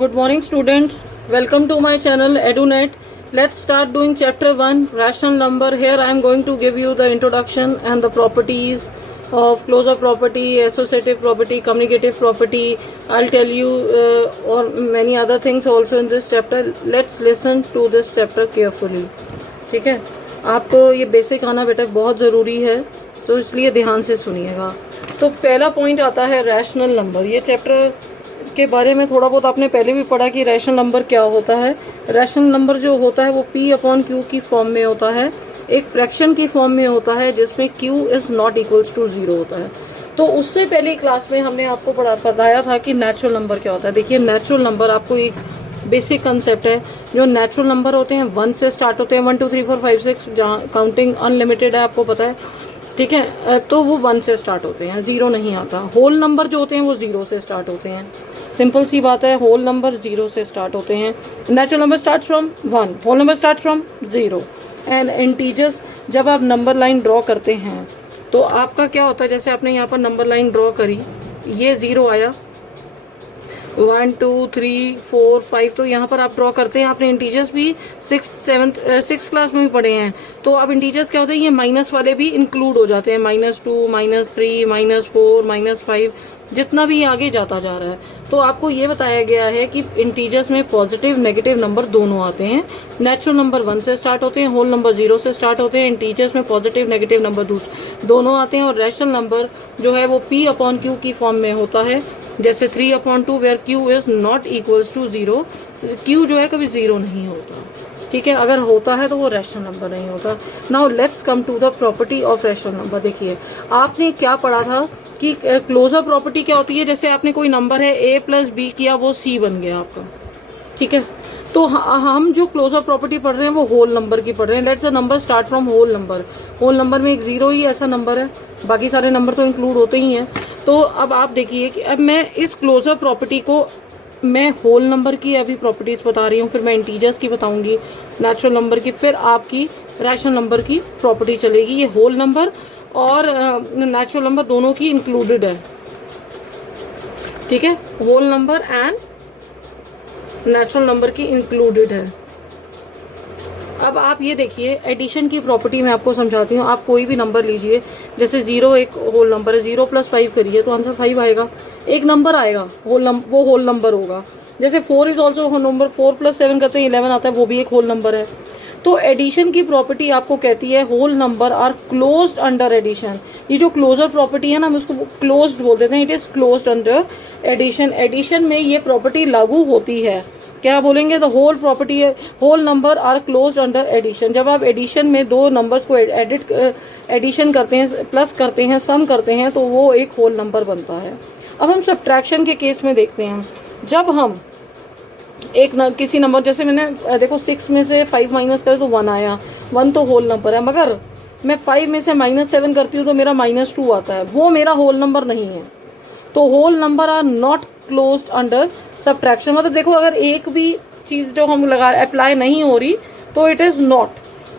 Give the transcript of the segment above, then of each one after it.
Good morning students. Welcome to my channel EduNet. Let's start doing chapter 1 rational number. Here I am going to give you the introduction and the properties of closure property, associative property, communicative property. I'll tell you or many other things also in this chapter. Let's listen to this chapter carefully. ठीक है, आपको ये basic आना बेटा बहुत ज़रूरी है, तो इसलिए ध्यान से सुनिएगा। तो पहला पॉइंट आता है रैशनल नंबर। ये चैप्टर के बारे में थोड़ा बहुत आपने पहले भी पढ़ा कि रैशनल नंबर क्या होता है। रैशनल नंबर जो होता है वो P/Q की फॉर्म में होता है, एक फ्रैक्शन की फॉर्म में होता है जिसमें Q is not equals to 0 होता है। तो उससे पहले क्लास में हमने आपको बताया था कि नेचुरल नंबर क्या होता है। देखिए नेचुरल नंबर आपको एक बेसिक कंसेप्ट है। जो नेचुरल नंबर होते हैं 1 से स्टार्ट होते हैं, 1 2 3 4 5 6, जहाँ काउंटिंग अनलिमिटेड है आपको पता है, ठीक है। तो वो 1 से स्टार्ट होते हैं, 0 नहीं आता। होल नंबर जो होते हैं वो 0 से स्टार्ट होते हैं, सिंपल सी बात है। होल नंबर 0 से स्टार्ट होते हैं। Natural number start from 1, whole number start from 0। And integers जब आप नंबर लाइन ड्रॉ करते हैं तो आपका क्या होता है, जैसे आपने यहाँ पर नंबर लाइन ड्रॉ करी, ये 0 आया, 1 2 3 4 5, तो यहाँ पर आप ड्रॉ करते हैं। आपने इंटीजर्स भी 6 क्लास में भी पढ़े हैं। तो अब इंटीजर्स क्या होते हैं, ये माइनस वाले भी इंक्लूड हो जाते हैं, -2 -3 -4 -5, जितना भी आगे जाता जा रहा है। तो आपको ये बताया गया है कि इंटीजर्स में पॉजिटिव नेगेटिव नंबर दोनों आते हैं। नेचुरल नंबर 1 से स्टार्ट होते हैं, होल नंबर 0 से स्टार्ट होते हैं। इंटीजर्स में पॉजिटिव नेगेटिव नंबर दोनों आते हैं। और रैशनल नंबर जो है वो P/Q की फॉर्म में होता है, जैसे 3/2 where Q is not equals to 0। Q जो है कभी 0 नहीं होता, ठीक है। अगर होता है तो वो रैशनल नंबर नहीं होता। Now let's come to the property of rational number. देखिए आपने क्या पढ़ा था कि क्लोजर प्रॉपर्टी क्या होती है। जैसे आपने कोई नंबर है A + B किया, वो C बन गया आपका, ठीक है। तो हम जो क्लोजर प्रॉपर्टी पढ़ रहे हैं वो होल नंबर की पढ़ रहे हैं। Let's a number start from whole number. Whole number में एक 0 ही ऐसा नंबर है, बाकी सारे नंबर तो इंक्लूड होते ही हैं। तो अब आप देखिए कि अब मैं इस क्लोजर प्रॉपर्टी को, मैं होल नंबर की अभी प्रॉपर्टीज बता रही हूँ, फिर मैं इंटीजर्स की बताऊंगी, नेचुरल नंबर की, फिर आपकी रैशनल नंबर की प्रॉपर्टी चलेगी। ये होल नंबर और नेचुरल नंबर दोनों की इंक्लूडेड है, ठीक है। Whole number and natural number की इंक्लूडेड है। अब आप ये देखिए एडिशन की प्रॉपर्टी मैं आपको समझाती हूँ। आप कोई भी नंबर लीजिए, जैसे 0 एक होल नंबर है, 0 + 5 करिए तो आंसर 5 आएगा। एक नंबर आएगा वो होल नंबर होगा। जैसे 4 इज ऑल्सो होल नंबर, 4 + 7 करते हैं 11 आता है, वो भी एक होल नंबर है। तो एडिशन की प्रॉपर्टी आपको कहती है whole number are closed under addition. ये जो क्लोजर प्रॉपर्टी है ना, हम उसको क्लोज्ड बोल देते हैं, it is closed under addition. Addition में ये प्रॉपर्टी लागू होती है। क्या बोलेंगे, द होल प्रॉपर्टी है whole number are closed under addition. जब आप एडिशन में दो नंबर्स को एडिशन करते हैं, प्लस करते हैं, सम करते हैं, तो वो एक होल नंबर बनता है। अब हम सब्ट्रैक्शन के केस में देखते हैं। जब हम किसी नंबर, जैसे मैंने देखो 6 में से 5 माइनस करे तो 1 आया, 1 तो होल नंबर है। मगर मैं 5 में से -7 करती हूँ तो मेरा -2 आता है, वो मेरा होल नंबर नहीं है। तो whole number are not closed under subtraction. मतलब देखो अगर एक भी चीज जो हम अप्लाई नहीं हो रही तो इट इज नॉट।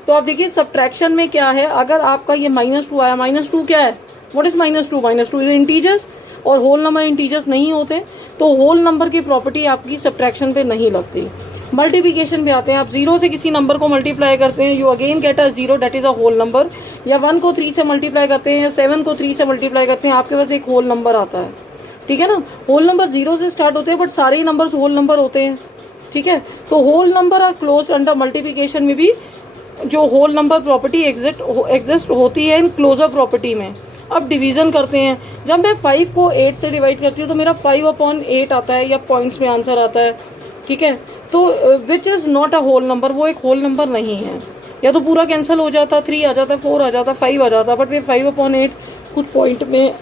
तो आप देखिए सब्ट्रैक्शन में क्या है, अगर आपका ये -2 आया, -2 क्या है, व्हाट इज -2? -2 इज इंटीजर्स, और होल नंबर इंटीजर्स नहीं होते, तो होल नंबर की प्रॉपर्टी आपकी सब्ट्रैक्शन पे नहीं लगती। मल्टीप्लिकेशन पे आते हैं, आप 0 से किसी नंबर को मल्टीप्लाई करते हैं, you again get a 0, that is a whole number. या 1 को 3 से मल्टीप्लाई करते हैं, या 7 को 3 से मल्टीप्लाई करते हैं, आपके पास एक होल नंबर आता है, ठीक है ना। होल नंबर 0 से स्टार्ट होते हैं, बट सारे ही नंबर्स होल नंबर होते हैं, ठीक है। तो whole number are close under multiplication में भी जो होल नंबर प्रॉपर्टी एग्जिस्ट होती है इन क्लोजर प्रॉपर्टी में। अब डिवीजन करते हैं, जब मैं 5 को 8 से डिवाइड करती हूँ तो मेरा 5/8 आता है, या पॉइंट्स में आंसर आता है, ठीक है। तो which is not a whole number, वो एक होल नंबर नहीं है। या तो पूरा कैंसिल हो जाता, 3 आ जाता, 4 आ जाता, 5 आ जाता, बट वे 5/8 कुछ पॉइंट में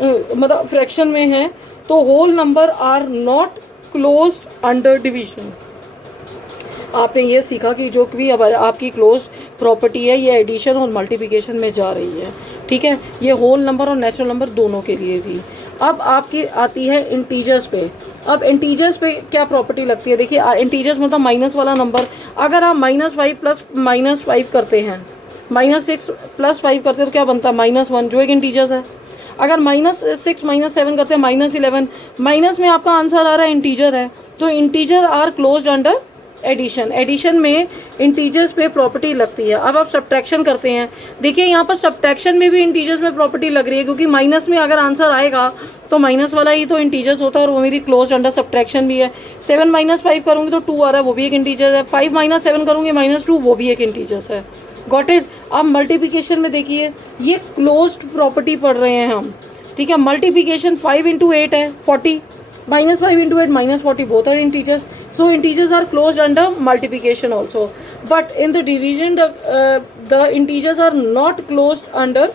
मतलब फ्रैक्शन में है। तो whole number are not closed under division. आपने ये सीखा कि जो भी आपकी क्लोज प्रॉपर्टी है ये एडिशन और मल्टीप्लिकेशन में जा रही है, ठीक है। ये होल नंबर और नेचुरल नंबर दोनों के लिए थी। अब आपकी आती है इंटीजर्स पे। अब इंटीजर्स पे क्या प्रॉपर्टी लगती है, देखिए इंटीजर्स मतलब माइनस वाला नंबर। अगर आप -5 + -5 करते हैं, -6 + 5 करते हैं तो क्या बनता है, -1, जो एक इंटीजर्स है। अगर -6 -7 करते हैं, -11, माइनस में आपका आंसर आ रहा है इंटीजर है, तो integer are closed under addition. Addition में इंटीजर्स पे प्रॉपर्टी लगती है। अब आप सब्ट्रैक्शन करते हैं, देखिए यहाँ पर सब्ट्रैक्शन में भी इंटीजर्स में प्रॉपर्टी लग रही है, क्योंकि माइनस में अगर आंसर आएगा तो माइनस वाला ही तो इंटीजर्स होता है, और वो मेरी क्लोज्ड अंडर सब्ट्रैक्शन भी है। 7 - 5 करूंगी तो 2 आ रहा है, वो भी एक इंटीजर है। 5 - 7 करूंगी -2, वो भी एक इंटीजर्स है। Got it. अब मल्टीप्लिकेशन में देखिए ये क्लोज्ड प्रॉपर्टी पढ़ रहे हैं हम, ठीक है। मल्टीप्लिकेशन 5 × 8 है 40, -5 × 8 -40, both are integers, so integers are closed under multiplication also, but in the division the integers are not closed under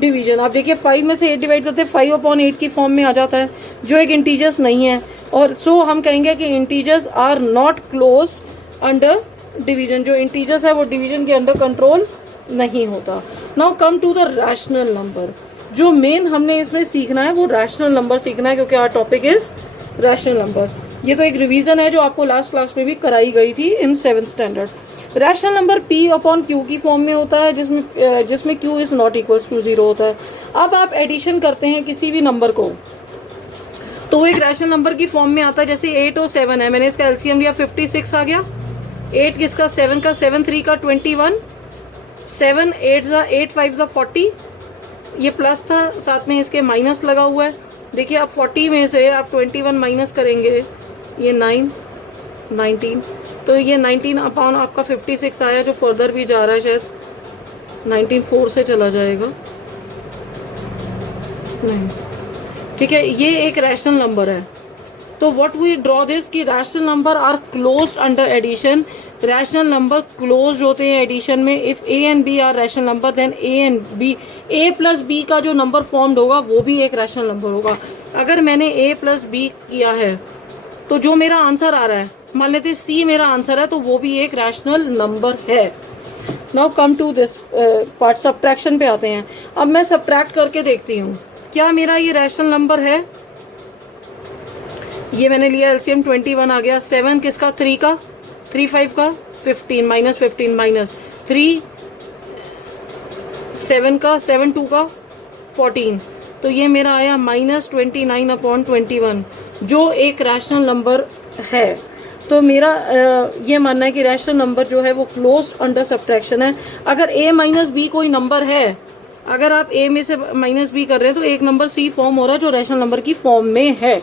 division. आप देखिए 5 में से 8 डिवाइड करते हैं 5/8 की फॉर्म में आ जाता है, जो एक इंटीजर्स नहीं है, और सो हम कहेंगे कि integers are not closed under division. जो इंटीजर्स है वो डिवीजन के अंदर कंट्रोल नहीं होता। Now come to the rational number. जो मेन हमने इसमें सीखना है वो रैशनल नंबर सीखना है, क्योंकि our topic is rational number. ये तो एक रिवीजन है जो आपको लास्ट क्लास में भी कराई गई थी इन 7th standard. Rational number P/Q की फॉर्म में होता है, जिसमें Q is not equals to 0 होता है। अब आप एडिशन करते हैं किसी भी नंबर को तो वो एक रैशनल नंबर की फॉर्म में आता है। जैसे 8 और 7 है, मैंने इसका एलसीएम लिया 56 आ गया। 8 किसका 7 का, 7 3 का 21, 7 8 जा 8 5 जा 40, ये प्लस था, साथ में इसके माइनस लगा हुआ है। देखिए आप 40 में से आप 21 माइनस करेंगे, ये 9 19, तो ये 19 अपॉन आपका 56 आया, जो फर्दर भी जा रहा है, शायद 19 4 से चला जाएगा, नहीं ठीक है। ये एक रैशनल नंबर है। तो व्हाट वी ड्रॉ दिस कि rational number are closed under addition. Rational number close होते हैं एडिशन में। If a and b are rational number then a and b, a plus b का जो नंबर फॉर्म्ड होगा वो भी एक रैशनल नंबर होगा। अगर मैंने ए प्लस बी किया है तो जो मेरा आंसर आ रहा है, मान लेते हैं सी मेरा आंसर है, तो वो भी एक रैशनल नंबर है। Now come to this part, subtraction पे आते हैं। अब मैं सब्ट्रैक्ट करके देखती हूँ क्या मेरा ये रैशनल नंबर है। ये मैंने लिया एलसीएम 21 आ गया। 7 किसका, 3 का, 3 5 का 15 -15 माइनस 3 7 का, 7 2 का 14, तो ये मेरा आया -29/21, जो एक रैशनल नंबर है। तो मेरा ये मानना है कि रैशनल नंबर जो है वो क्लोज्ड अंडर सब्ट्रैक्शन है। अगर a माइनस बी कोई नंबर है, अगर आप a में से माइनस बी कर रहे हैं तो एक नंबर c फॉर्म हो रहा है जो रैशनल नंबर की फॉर्म में है।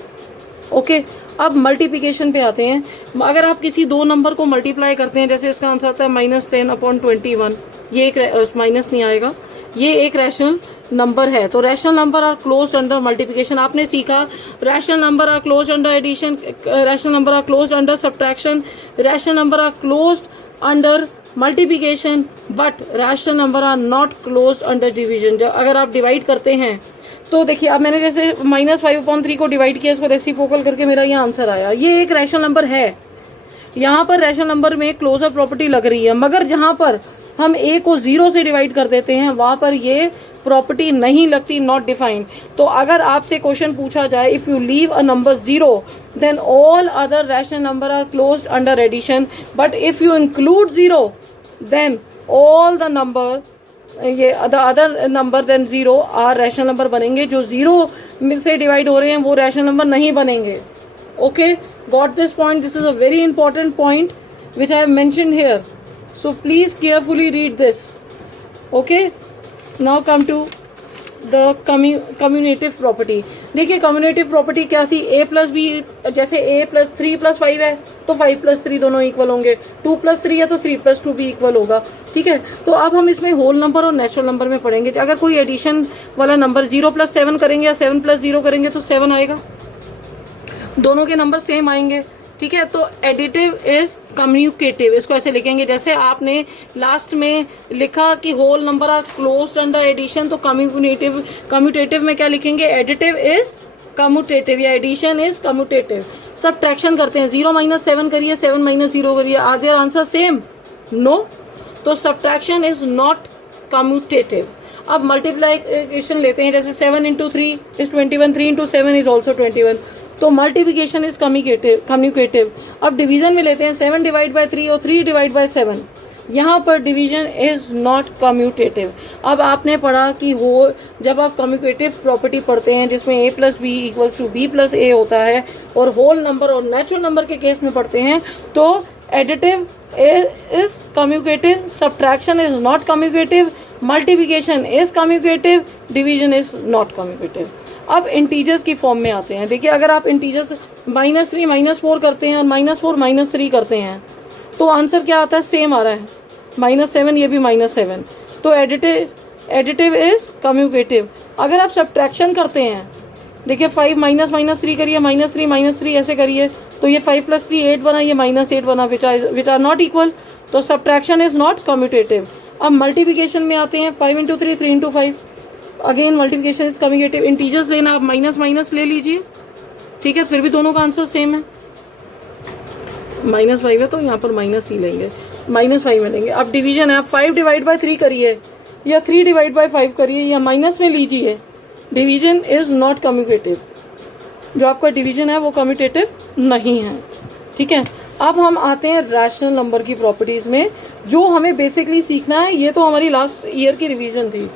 ओके अब मल्टीप्लिकेशन पे आते हैं। अगर आप किसी दो नंबर को मल्टीप्लाई करते हैं, जैसे इसका आंसर आता है -10/21, ये एक माइनस नहीं आएगा, ये एक रैशनल नंबर है। तो rational number are closed under multiplication. आपने सीखा rational number are closed under addition, rational number are closed under subtraction, rational number are closed under multiplication, but rational number are not closed under division. अगर आप divide करते हैं तो देखिए अब मैंने जैसे -5/3 को डिवाइड किया, इसको रेसिप्रोकल करके मेरा ये आंसर आया, ये एक रैशनल नंबर है। यहाँ पर रैशनल नंबर में क्लोजर प्रॉपर्टी लग रही है, मगर जहां पर हम a को 0 से डिवाइड कर देते हैं वहां पर ये प्रॉपर्टी नहीं लगती, नॉट डिफाइंड। तो अगर आपसे क्वेश्चन पूछा जाए if you leave a number 0 then all other rational number are closed under addition, but if you include 0 then all the number, ये the other number then 0 are rational number बनेंगे। जो 0 में से डिवाइड हो रहे हैं वो रैशनल नंबर नहीं बनेंगे। Okay, got this point? This is a very important point which I have mentioned here, so please carefully read this. Okay, now come to the commutative property. देखिए commutative property क्या थी, a plus B, जैसे a plus 3 + 5 है तो 5 + 3 दोनों equal होंगे, 2 + 3 है तो 3 + 2 भी इक्वल होगा। ठीक है, तो अब हम इसमें होल नंबर और नेचुरल नंबर में पढ़ेंगे। अगर कोई एडिशन वाला नंबर 0 + 7 करेंगे या 7 + 0 करेंगे तो 7 आएगा, दोनों के नंबर सेम आएंगे। ठीक है, तो एडिटिव इज कम्युनिकेटिव, इसको ऐसे लिखेंगे जैसे आपने लास्ट में लिखा कि whole number are closed under addition, तो कम्यूटेटिव में क्या लिखेंगे, एडिटिव इज कम्यूटेटिव या एडिशन इज कम्यूटेटिव। सब्ट्रैक्शन करते हैं, 0 - 7 करिए, 7 - 0 करिए, are their answer same? No, तो सब्ट्रैक्शन इज नॉट कम्यूटेटिव। अब मल्टीप्लिकेशन लेते हैं, जैसे 7 × 3 इज 21, 3 × 7 इज ऑल्सो 21, तो मल्टीप्लिकेशन इज कम्युनिकेटिव। अब डिवीजन में लेते हैं, 7 / 3 और 3 / 7, यहाँ पर डिवीजन इज नॉट कम्यूटेटिव। अब आपने पढ़ा कि वो जब आप कम्यूटेटिव प्रॉपर्टी पढ़ते हैं जिसमें a plus B equals to B plus A होता है, और होल नंबर और नेचुरल नंबर के केस में पढ़ते हैं तो additive is commutative, subtraction is not commutative, multiplication is commutative, division is not commutative. अब इंटीजर्स की फॉर्म में आते हैं। देखिए, अगर आप इंटीजर्स -3 -4 करते हैं और -4 -3 करते हैं तो आंसर क्या आता है? सेम आ रहा है, -7, ये भी -7। तो एडिटिव इज कम्यूटेटिव। अगर आप सब्ट्रैक्शन करते हैं, देखिए 5 -3 करिए, -3 ऐसे करिए, तो ये 5 + 3 8 बना, ये -8 बना, विच आर नॉट इक्वल, तो सब्ट्रैक्शन इज नॉट कम्यूटेटिव। अब मल्टीप्लिकेशन में आते हैं, 5 × 3 3 × 5, again multiplication is commutative. Integers लेना, आप माइनस ले लीजिए, ठीक है, फिर भी दोनों का आंसर सेम है। -5 है तो यहाँ पर -c लेंगे, -5 में लेंगे। अब डिवीजन है, आप 5 / 3 करिए या 3 / 5 करिए या माइनस में लीजिए, डिवीजन इज नॉट कम्यूटेटिव। जो आपका डिवीजन है वो कम्यूटेटिव नहीं है, ठीक है। अब हम आते हैं रैशनल नंबर की प्रॉपर्टीज में, जो हमें बेसिकली सीखना है। ये तो हमारी लास्ट ईयर की रिवीजन थी,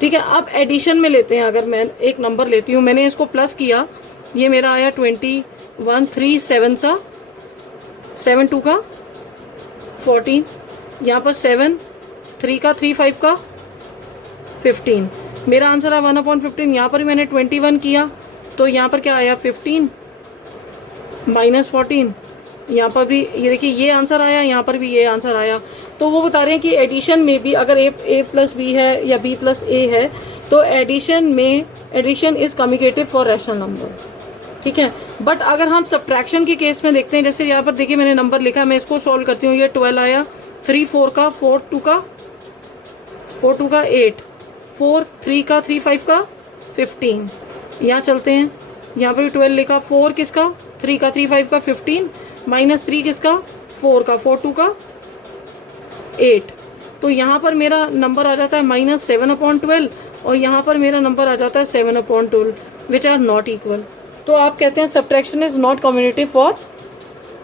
ठीक है। अब एडिशन में लेते हैं। अगर मैं एक नंबर लेती हूँ, मैंने इसको प्लस किया, ये मेरा आया 21, 3 7 सा 7 2 का 14, यहाँ पर 7 3 का 3 5 का 15, मेरा आंसर है 1/15। यहाँ पर मैंने 21 किया तो यहाँ पर क्या आया 15 -14, यहाँ पर भी ये देखिए ये आंसर आया, यहाँ पर भी ये आंसर आया। तो वो बता रहे हैं कि एडिशन में भी अगर a + b है या b + a है तो addition is commutative for rational number, ठीक है। बट अगर हम सब्ट्रैक्शन के केस में देखते हैं, जैसे यहाँ पर देखिए मैंने नंबर लिखा है, मैं इसको सॉल्व करती हूँ। ये 12 आया, 3 4 का 4 2 का 8, 4 3 का 3 5 का 15। यहाँ चलते हैं, यहाँ पर भी 12 लिखा, 4 किसका 3 का 3 5 का 15, -3 किसका 4 का 4 2 का 8। तो यहाँ पर मेरा नंबर आ जाता है -7/12 और यहाँ पर मेरा नंबर आ जाता है 7/12, विच आर नॉट इक्वल। तो आप कहते हैं subtraction is not commutative for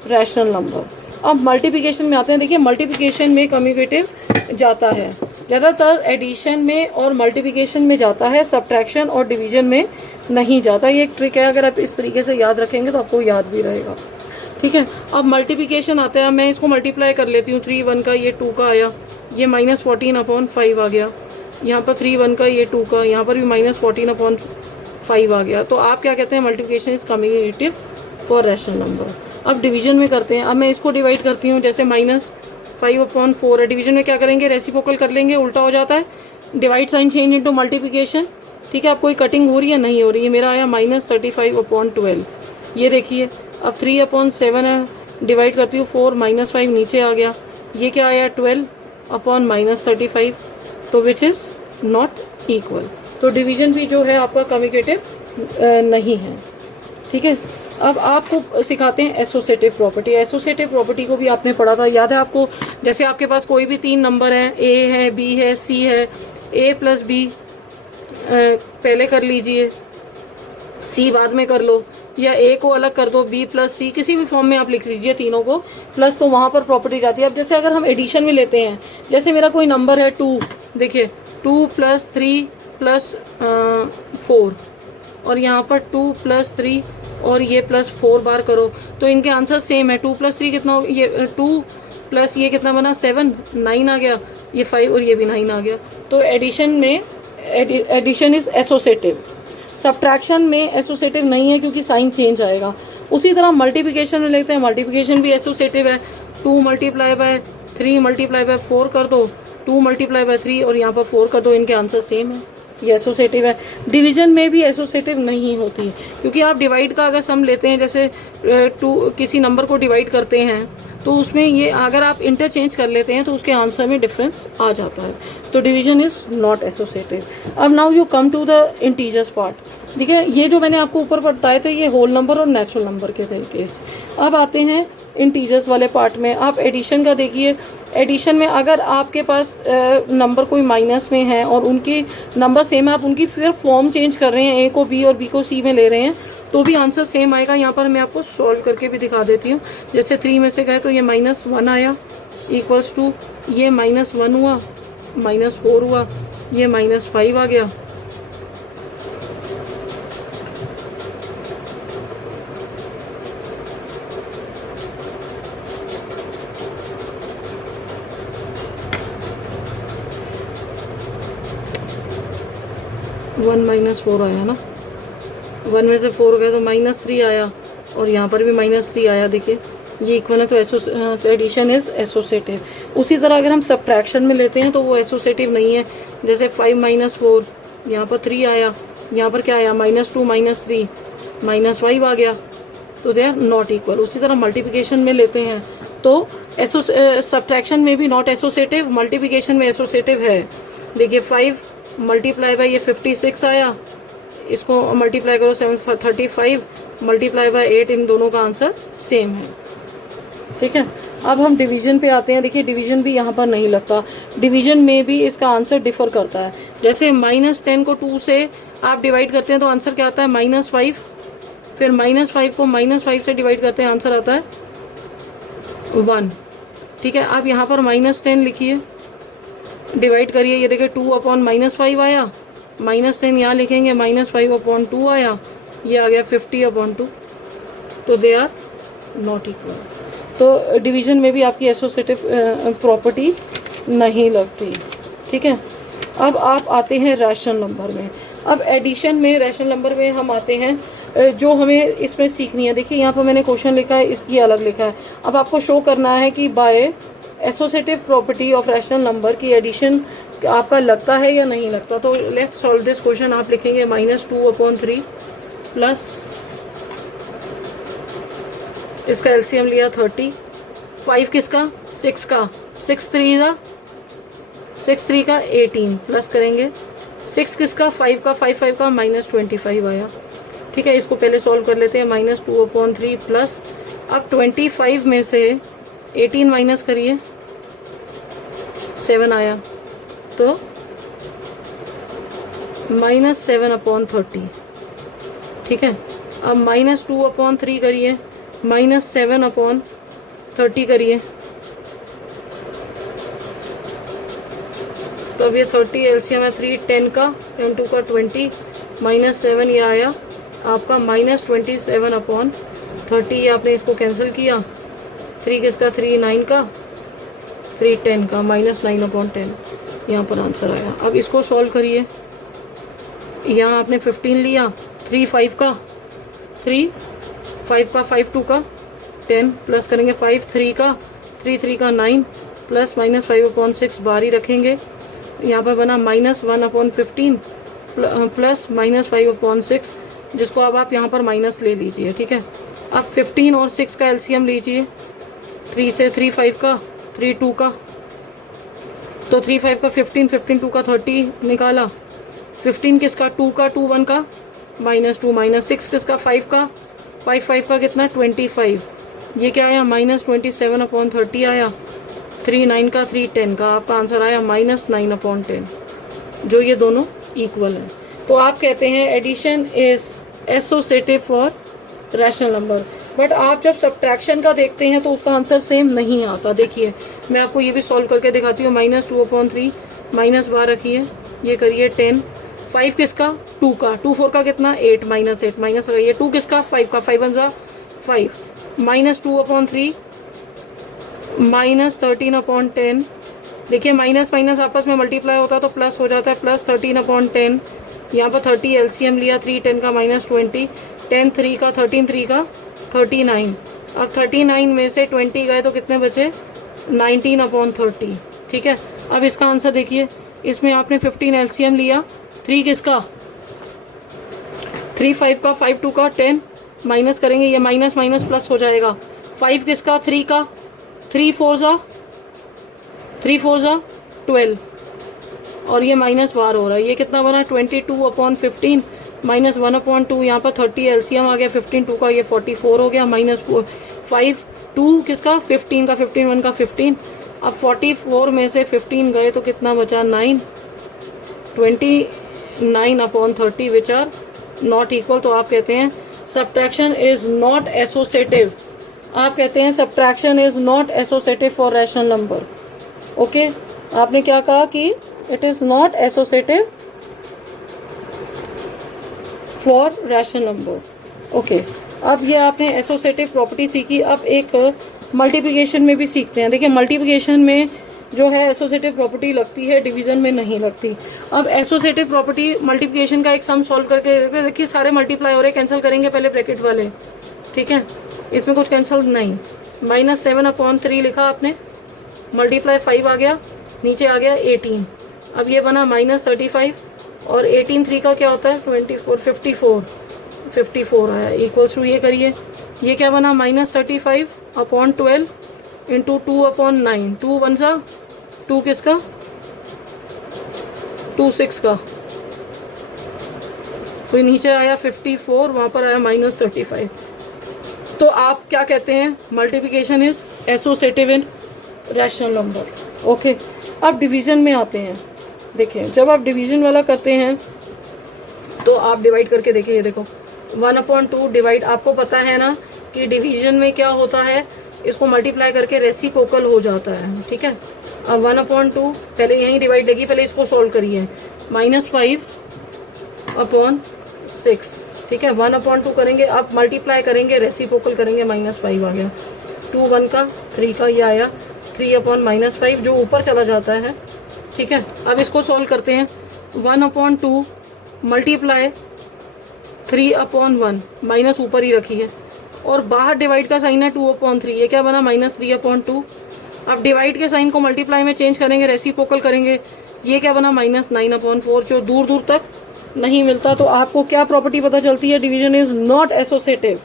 rational number. अब मल्टीप्लिकेशन में आते हैं। देखिए मल्टीप्लिकेशन में कम्यूटेटिव जाता है, ज़्यादातर एडिशन में और मल्टीप्लिकेशन में जाता है, सब्ट्रैक्शन और डिवीजन में नहीं जाता। ये एक ट्रिक है, अगर आप इस तरीके से याद रखेंगे तो आपको याद भी रहेगा, ठीक है। अब मल्टीप्लिकेशन आता है, मैं इसको मल्टीप्लाई कर लेती हूँ। 3 1 का ये 2 का आया, ये -14/5 आ गया। यहाँ पर 3 1 का ये 2 का, यहाँ पर भी -14/5 आ गया। तो आप क्या कहते हैं? Multiplication is commutative for rational number. अब डिवीजन में करते हैं। अब मैं इसको डिवाइड करती हूँ, जैसे -5/4 है। डिवीजन में क्या करेंगे? रेसिप्रोकल कर लेंगे, उल्टा हो जाता है, divide sign change into multiplication, ठीक है। अब कोई कटिंग हो रही है? नहीं हो रही है। मेरा आया -35/12। ये देखिए अब 3/7 है, डिवाइड करती हूँ 4, -5 नीचे आ गया। ये क्या आया? 12/-35, तो विच इज नॉट इक्वल। तो डिवीजन भी जो है आपका कम्यूटेटिव नहीं है, ठीक है। अब आपको सिखाते हैं एसोसिएटिव प्रॉपर्टी। एसोसिएटिव प्रॉपर्टी को भी आपने पढ़ा था, याद है आपको? जैसे आपके पास कोई भी 3 नंबर है, ए है, बी है, सी है, a + b पहले कर लीजिए, सी बाद में कर लो, या ए को अलग कर दो, बी + सी, किसी भी फॉर्म में आप लिख लीजिए तीनों को, प्लस, तो वहां पर प्रॉपर्टी जाती है। अब जैसे अगर हम एडिशन में लेते हैं, जैसे मेरा कोई नंबर है 2, देखिए 2 + 3 + 4, और यहाँ पर 2 + 3 और ये +4 बार करो तो इनके आंसर सेम है। 2 + 3 कितना हो? ये 2 + ये कितना बना? 7, 9 आ गया, ये 5 और ये भी 9 आ गया। तो एडिशन में एडिशन इज एसोसिएटिव। सब्ट्रैक्शन में एसोसिएटिव नहीं है क्योंकि साइन चेंज आएगा। उसी तरह मल्टीप्लिकेशन में लेते हैं, मल्टीप्लिकेशन भी एसोसिएटिव है। 2 × 3 × 4 कर दो, 2 × 3 और यहाँ पर 4 कर दो, इनके आंसर सेम है, ये एसोसिएटिव है। डिवीजन में भी एसोसिएटिव नहीं होती क्योंकि आप डिवाइड का अगर सम लेते हैं, जैसे 2 किसी नंबर को डिवाइड करते हैं तो उसमें ये अगर आप इंटरचेंज कर लेते हैं तो उसके आंसर में डिफरेंस आ जाता है। तो डिवीजन इज नॉट एसोसिएटिव। अब now you come to the integers part, ठीक है। ये जो मैंने आपको ऊपर बताए थे ये होल नंबर और नेचुरल नंबर के थे केस। अब आते हैं इंटीजर्स वाले पार्ट में। आप एडिशन का देखिए, एडिशन में अगर आपके पास नंबर कोई माइनस में है और उनकी नंबर सेम है, आप उनकी फिर फॉर्म चेंज कर रहे हैं, ए को बी और बी को सी में ले रहे हैं, तो भी आंसर सेम आएगा। यहाँ पर मैं आपको सॉल्व करके भी दिखा देती हूँ। जैसे 3 में से गए तो ये -1 आया, इक्वल्स टू ये -1 हुआ, -4 हुआ, ये -5 आ गया। वन -4 आया ना, 1 में से 4 गया तो -3 आया, और यहाँ पर भी -3 आया। देखिए ये इक्वल है, तो एडिशन इज एसोसिएटिव। उसी तरह अगर हम सब्ट्रैक्शन में लेते हैं तो वो एसोसिएटिव नहीं है। जैसे 5 - 4, यहाँ पर 3 आया, यहाँ पर क्या आया, -2 -3 -5 आ गया, तो दे आर नॉट इक्वल। उसी तरह मल्टीप्लिकेशन में लेते हैं तो सब्ट्रैक्शन में भी नॉट एसोसिएटिव, मल्टीप्लिकेशन में एसोसिएटिव है। देखिए 5 मल्टीप्लाई बाय ये 56 आया, इसको मल्टीप्लाई करो 35 मल्टीप्लाई बाय 8, इन दोनों का आंसर सेम है। ठीक है, अब हम डिवीजन पे आते हैं। देखिए डिवीजन भी यहाँ पर नहीं लगता, डिवीजन में भी इसका आंसर डिफर करता है। जैसे -10 को 2 से आप डिवाइड करते हैं तो आंसर क्या आता है, -5। फिर -5 को -5 से डिवाइड करते हैं, आंसर आता है 1। ठीक है, आप यहाँ पर -10 लिखिए, डिवाइड करिए, ये देखिए 2/-5 आया, -10 यहाँ लिखेंगे, -5/2 आया, ये आ गया 50/2, तो दे आर नॉट इक्वल। तो डिवीजन में भी आपकी एसोसिएटिव प्रॉपर्टी नहीं लगती। ठीक है, अब आप आते हैं रैशनल नंबर में। अब एडिशन में, रैशनल नंबर में हम आते हैं जो हमें इसमें सीखनी है। देखिए यहाँ पर मैंने क्वेश्चन लिखा है, इसकी अलग लिखा है। अब आपको शो करना है कि by associative property of rational number की एडिशन आपका लगता है या नहीं लगता। तो लेट्स सॉल्व दिस क्वेश्चन। आप लिखेंगे -2/3 प्लस, इसका एलसीएम लिया 30, 5 किसका, 6 का, 6 3 का 18 प्लस करेंगे 6 किसका, 5 का, 5 का -25 आया। ठीक है, इसको पहले सॉल्व कर लेते हैं। -2/3 प्लस, अब 25 में से 18 माइनस करिए, 7 आया, तो -7/30। ठीक है, अब -2/3 करिए, -7/30 करिए, तो अब ये 30 एलसीएम है 3, 10 का, 10 2 का 20, -7 ये आया आपका -27/30। ये आपने इसको कैंसिल किया, 3 किसका, 3 9 का, 3 10 का, -9/10 यहाँ पर आंसर आया। अब इसको सॉल्व करिए, यहाँ आपने 15 लिया, 3 5 का, 3 5 का, 5 2 का 10 प्लस करेंगे 5 3 का, 3 3 का 9 प्लस -5/6 बाहर ही रखेंगे। यहाँ पर बना -1/15 प्लस -5/6, जिसको अब आप यहाँ पर माइनस ले लीजिए। ठीक है, अब 15 और 6 का एलसीएम लीजिए, 3 से 3 5 का, 3 2 का, तो 3 5 का 15, 15 2 का 30 निकाला, 15 किसका, 2 का, 2 1 का, -2, -6 किसका, 5 का, 5 5 का कितना, 25, ये क्या आया, -27/30 आया, 3 9 का, 3 10 का, आपका आंसर आया -9/10, जो ये दोनों इक्वल है। तो आप कहते हैं addition is associative for rational number. बट आप जब सब्ट्रैक्शन का देखते हैं तो उसका आंसर सेम नहीं आता। देखिए मैं आपको ये भी सॉल्व करके दिखाती हूँ। -2/3 माइनस बार रखिए, ये करिए 10, 5 किसका, 2 का, 2 4 का कितना, 8, -8 माइनस लगाइए, 2 किसका, 5 का, 5 1 5, -2/3 -13/10। देखिए माइनस माइनस आपस में मल्टीप्लाई होता है तो प्लस हो जाता है, +13/10। यहाँ पर 30 एलसीएम लिया, 3 10 का -20, 10 3 का, 13 3 का 39। अब 39 में से 20 गए तो कितने बचे, 19/30। ठीक है, अब इसका आंसर देखिए, इसमें आपने 15 एलसीएम लिया, 3 किसका, 3 5 का, 5 2 का 10 माइनस करेंगे, ये माइनस माइनस प्लस हो जाएगा, 5 किसका, 3 का, 3 4 जा 12, और ये माइनस बार हो रहा है, ये कितना बना, 22/15 -1/2। यहाँ पर 30 एलसीएम आ गया, 15 2 का, ये 44 हो गया, -5 2 किसका, 15 का, 15 1 का 15। अब 44 में से 15 गए तो कितना बचा, 9, 29/30 विच आर नॉट इक्वल। तो आप कहते हैं सब्ट्रैक्शन इज नॉट एसोसिएटिव। आप कहते हैं subtraction is not associative for rational number. Okay, आपने क्या कहा कि it is not associative for rational number. Okay, अब ये आपने एसोसिएटिव प्रॉपर्टी सीखी। अब एक मल्टीप्लिकेशन में भी सीखते हैं। देखिए मल्टीप्लिकेशन में जो है एसोसिएटिव प्रॉपर्टी लगती है, डिवीजन में नहीं लगती। अब एसोसिएटिव प्रॉपर्टी मल्टीप्लिकेशन का एक सम सॉल्व करके देखिए, सारे मल्टीप्लाई हो रहे, कैंसिल करेंगे पहले ब्रैकेट वाले, ठीक है, इसमें कुछ कैंसिल नहीं। -7/3 लिखा आपने, मल्टीप्लाई 5 आ गया, नीचे आ गया 18। अब ये बना -35 और 18 3 का क्या होता है 24, 54 आया, इक्वल्स टू ये करिए, ये क्या बना -35/12 इंटू 2/9, 2 1 सा 2 किसका 2 6 का, तो नीचे आया 54, वहां पर आया -35। तो आप क्या कहते हैं, multiplication is associative in rational number. Okay, अब डिवीजन में आते हैं। देखिए जब आप डिवीजन वाला करते हैं तो आप डिवाइड करके देखिए, ये देखो 1/2 डिवाइड, आपको पता है ना कि डिवीजन में क्या होता है, इसको मल्टीप्लाई करके रेसिप्रोकल हो जाता है, ठीक है। अब 1/2 पहले यही डिवाइड देगी, पहले इसको सॉल्व करिए, -5/6, ठीक है, 1/2 करेंगे, आप मल्टीप्लाई करेंगे, रेसिप्रोकल करेंगे, -5 आ गया, 2 1 का 3 का, ये आया 3/-5 जो ऊपर चला जाता है, ठीक है। अब इसको सॉल्व करते हैं, 1/2 मल्टीप्लाई 3/1, माइनस ऊपर ही रखी है, और बाहर डिवाइड का साइन है 2/3, ये क्या बना -3/2। अब डिवाइड के साइन को मल्टीप्लाई में चेंज करेंगे, रेसिप्रोकल करेंगे, ये क्या बना -9/4, जो दूर दूर तक नहीं मिलता। तो आपको क्या प्रॉपर्टी पता चलती है, division is not associative.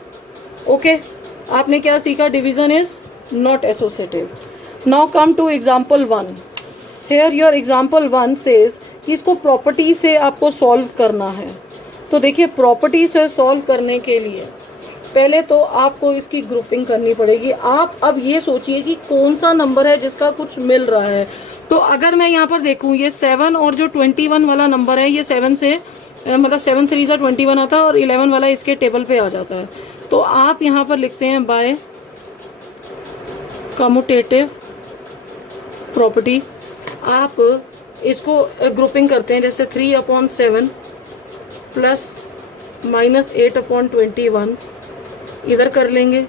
Okay, आपने क्या सीखा, division is not associative. Now come to example 1। Here your example 1 says कि इसको प्रॉपर्टी से आपको सॉल्व करना है। तो देखिए प्रॉपर्टी से सॉल्व करने के लिए पहले तो आपको इसकी ग्रुपिंग करनी पड़ेगी। आप अब ये सोचिए कि कौन सा नंबर है जिसका कुछ मिल रहा है। तो अगर मैं यहाँ पर देखूं, ये 7 और जो 21 वाला नंबर है, ये 7 से मतलब 7 3 सा 21 आता है, और 11 वाला इसके टेबल पे आ जाता है। तो आप यहाँ पर लिखते हैं बाय कम्यूटेटिव प्रॉपर्टी, आप इसको ग्रुपिंग करते हैं, जैसे 3/7 प्लस -8/21 इधर कर लेंगे,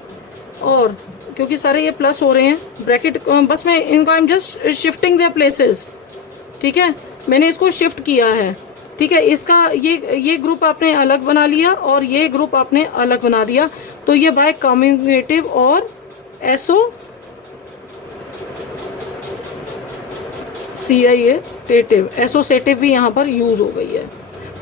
और क्योंकि सारे ये प्लस हो रहे हैं, ब्रैकेट बस मैं इनको I am just shifting their places, ठीक है, मैंने इसको शिफ्ट किया है, ठीक है। इसका ये ग्रुप आपने अलग बना लिया और ये ग्रुप आपने अलग बना दिया, तो ये बाय कम्यूटेटिव और एसोसिएटिव भी यहाँ पर यूज हो गई है,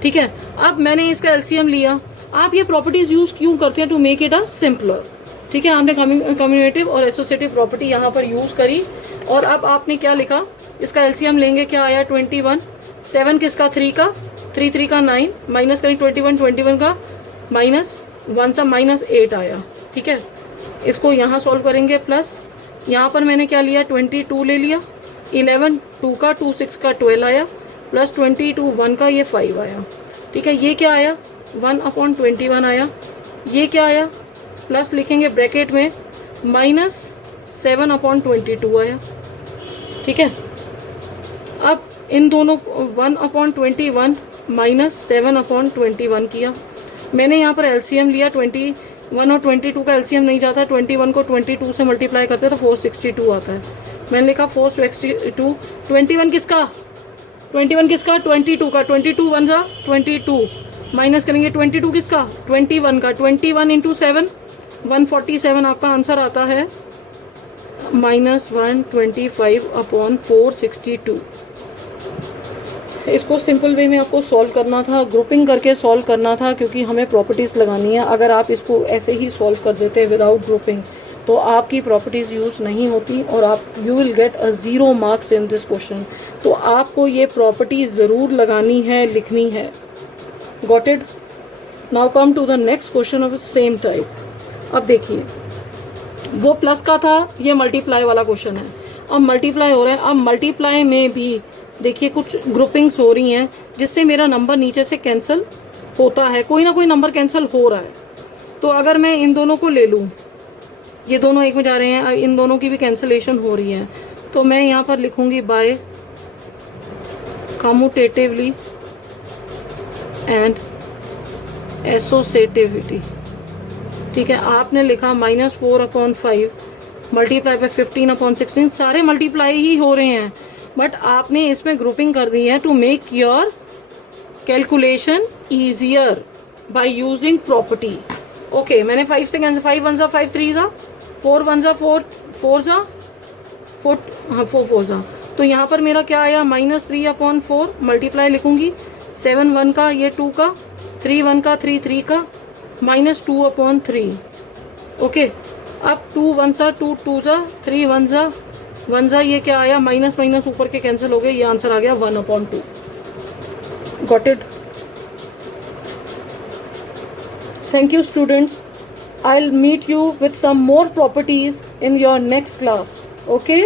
ठीक है। अब मैंने इसका एलसीएम लिया। आप ये प्रॉपर्टीज यूज क्यों करते हैं, to make it a simpler, ठीक है। आपने कम्यूटेटिव और एसोसिएटिव प्रॉपर्टी यहाँ पर यूज करी, और अब आपने क्या लिखा, इसका एलसीएम लेंगे, क्या आया 21, 7 किसका 3 का, 3 3 का 9, माइनस करें 21 का -1 सा -8 आया, ठीक है। इसको यहाँ सॉल्व करेंगे, प्लस यहाँ पर मैंने क्या लिया 22 ले लिया, 11 2 का 2 6 का 12 आया, प्लस 22 1 का ये 5 आया, ठीक है। ये क्या आया 1/21 आया, ये क्या आया, प्लस लिखेंगे ब्रैकेट में -7/22 आया, ठीक है। अब इन दोनों 1/21 -7/21 किया। मैंने यहाँ पर एलसीएम लिया, 21 और 22 का एलसीएम नहीं जाता, 21 को 22 से मल्टीप्लाई करते तो 462 आता है। मैंने लिखा 462, 21 किसका 22 का 22 1 जा 22, माइनस करेंगे 22 किसका 21 का, 21 इंटू 7 147, आपका आंसर आता है -125/462। इसको सिंपल वे में आपको सॉल्व करना था, ग्रुपिंग करके सॉल्व करना था, क्योंकि हमें प्रॉपर्टीज लगानी है। अगर आप इसको ऐसे ही सॉल्व कर देते विदाउट ग्रुपिंग तो आपकी प्रॉपर्टीज यूज नहीं होती और आप you will get a 0 marks in this question. तो आपको ये प्रॉपर्टीज जरूर लगानी है, लिखनी है। Got it? Now come to the next question of same type. अब देखिए, वो प्लस का था, ये मल्टीप्लाई वाला क्वेश्चन है। अब मल्टीप्लाई हो रहा है, अब मल्टीप्लाई में भी देखिए कुछ ग्रुपिंग्स हो रही हैं जिससे मेरा नंबर नीचे से कैंसिल होता है, कोई ना कोई नंबर कैंसिल हो रहा है। तो अगर मैं इन दोनों को ले लूं, ये दोनों एक में जा रहे हैं, इन दोनों की भी कैंसिलेशन हो रही है, तो मैं यहाँ पर लिखूंगी बाय कम्यूटेटिवली एंड एसोसिएटिविटी। ठीक है, आपने लिखा -4/5 मल्टीप्लाई बाय 15/16, सारे मल्टीप्लाई ही हो रहे हैं, बट आपने इसमें ग्रुपिंग कर दी है to make your calculation easier by using property. Okay, मैंने 5 से कैंसिल, 5 1 5 3 4 1 4 4 4 4 तो यहाँ पर मेरा क्या आया -3/4 मल्टीप्लाई लिखूंगी 7 1 का, ये 2 का, 3 1 का, 3 3 का, -2/3। ओके, अब 2 1 2 2 3 1 1 ये क्या आया, माइनस माइनस ऊपर के कैंसिल हो गए, ये आंसर आ गया 1/2। Got it? Thank you, students. I'll meet you with some more properties in your next class. Okay?